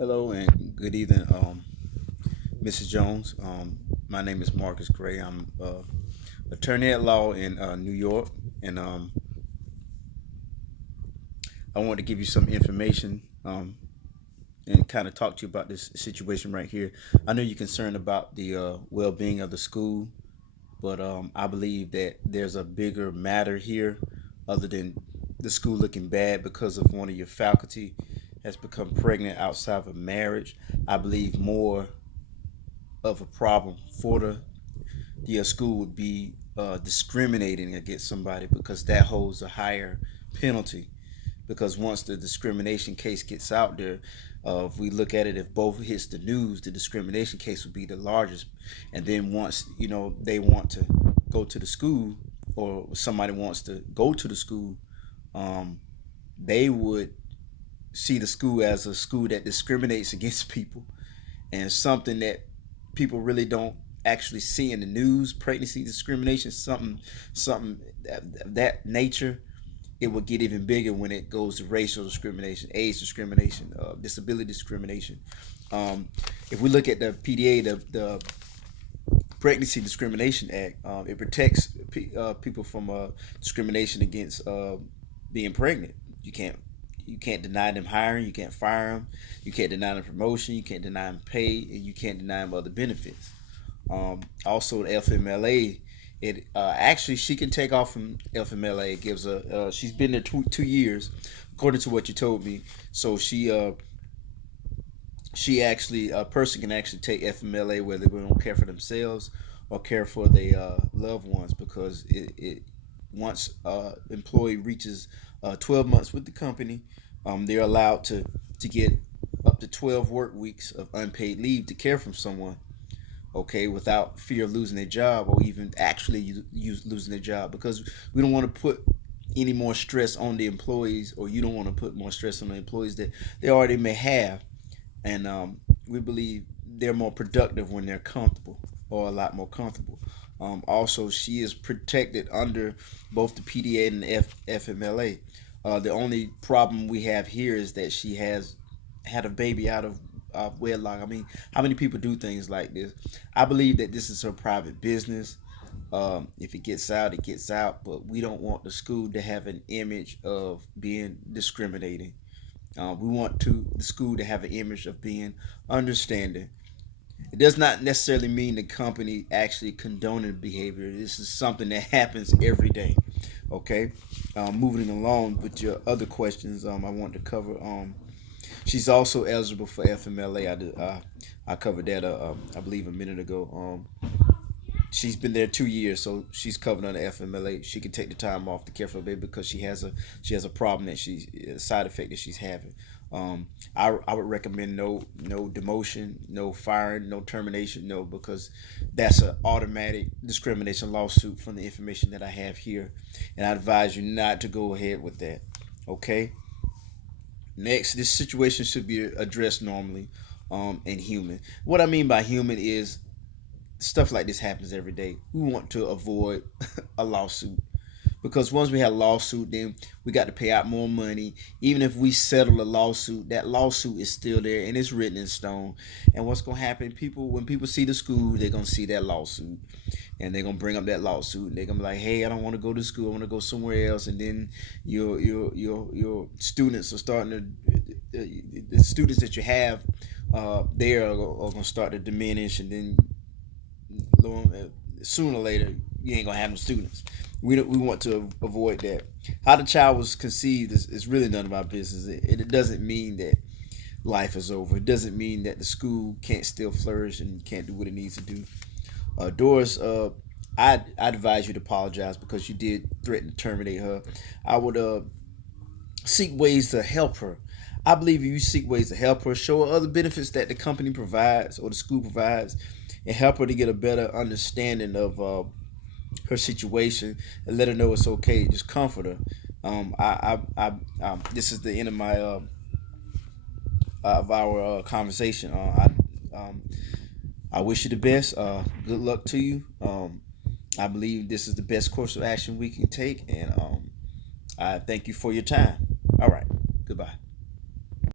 Hello and good evening, Mrs. Jones. My name is Marcus Gray. I'm attorney at law in New York, and I want to give you some information and kind of talk to you about this situation right here. I know you're concerned about the well-being of the school, but I believe that there's a bigger matter here, other than the school looking bad because of one of your faculty has become pregnant outside of marriage. I believe more of a problem for the school would be discriminating against somebody because that holds a higher penalty. Because once the discrimination case gets out there, if we look at it, if both hits the news, the discrimination case would be the largest. And then once they want to go to the school, or somebody wants to go to the school, um, they would see the school as a school that discriminates against people, and something that people really don't actually see in the news. Pregnancy discrimination, something that nature. It would get even bigger when it goes to racial discrimination, age discrimination, disability discrimination. Um, if we look at the PDA, the Pregnancy Discrimination Act, it protects people from discrimination against being pregnant. You can't deny them hiring. You can't fire them. You can't deny them promotion. You can't deny them pay, and you can't deny them other benefits. Also, the FMLA, it actually she can take off from FMLA. It gives a she's been there two years, according to what you told me. So she actually a person can actually take FMLA whether they don't care for themselves or care for their loved ones, because it once employee reaches 12 months with the company, they're allowed to get up to 12 work weeks of unpaid leave to care for someone, okay, without fear of losing their job or even actually losing their job, because we don't want to put any more stress on the employees, or you don't want to put more stress on the employees that they already may have. And we believe they're more productive when they're comfortable, or a lot more comfortable. Also, she is protected under both the PDA and the FMLA. The only problem we have here is that she has had a baby out of wedlock. I mean, how many people do things like this? I believe that this is her private business. If it gets out, it gets out. But we don't want the school to have an image of being discriminating. We want the school to have an image of being understanding. It does not necessarily mean the company actually condoning behavior. This is something that happens every day. Okay, moving along with your other questions, I want to cover. She's also eligible for FMLA. I covered that. I believe a minute ago. She's been there 2 years, so she's covered under FMLA. She can take the time off to care for the baby because she has a problem that she a side effect that she's having. I would recommend no demotion, no firing, no termination, no, because that's an automatic discrimination lawsuit from the information that I have here, and I advise you not to go ahead with that. Okay. Next, this situation should be addressed normally, and human. What I mean by human is stuff like this happens every day. We want to avoid a lawsuit, because once we have a lawsuit, then we got to pay out more money. Even if we settle a lawsuit, that lawsuit is still there and it's written in stone. And what's gonna happen? When people see the school, they're gonna see that lawsuit, and they're gonna bring up that lawsuit. And they're gonna be like, "Hey, I don't want to go to school. I want to go somewhere else." And then your students are starting the students that you have there are gonna start to diminish, and then sooner or later you ain't gonna have no students. We want to avoid that. How the child was conceived is really none of our business. It doesn't mean that life is over. It doesn't mean that the school can't still flourish and can't do what it needs to do. Doris, I advise you to apologize because you did threaten to terminate her. I would seek ways to help her. I believe if you seek ways to help her, show her other benefits that the company provides or the school provides, and help her to get a better understanding of her situation, and let her know it's okay. Just comfort her. This is the end of my of our conversation. I wish you the best. Good luck to you. I believe this is the best course of action we can take, and I thank you for your time.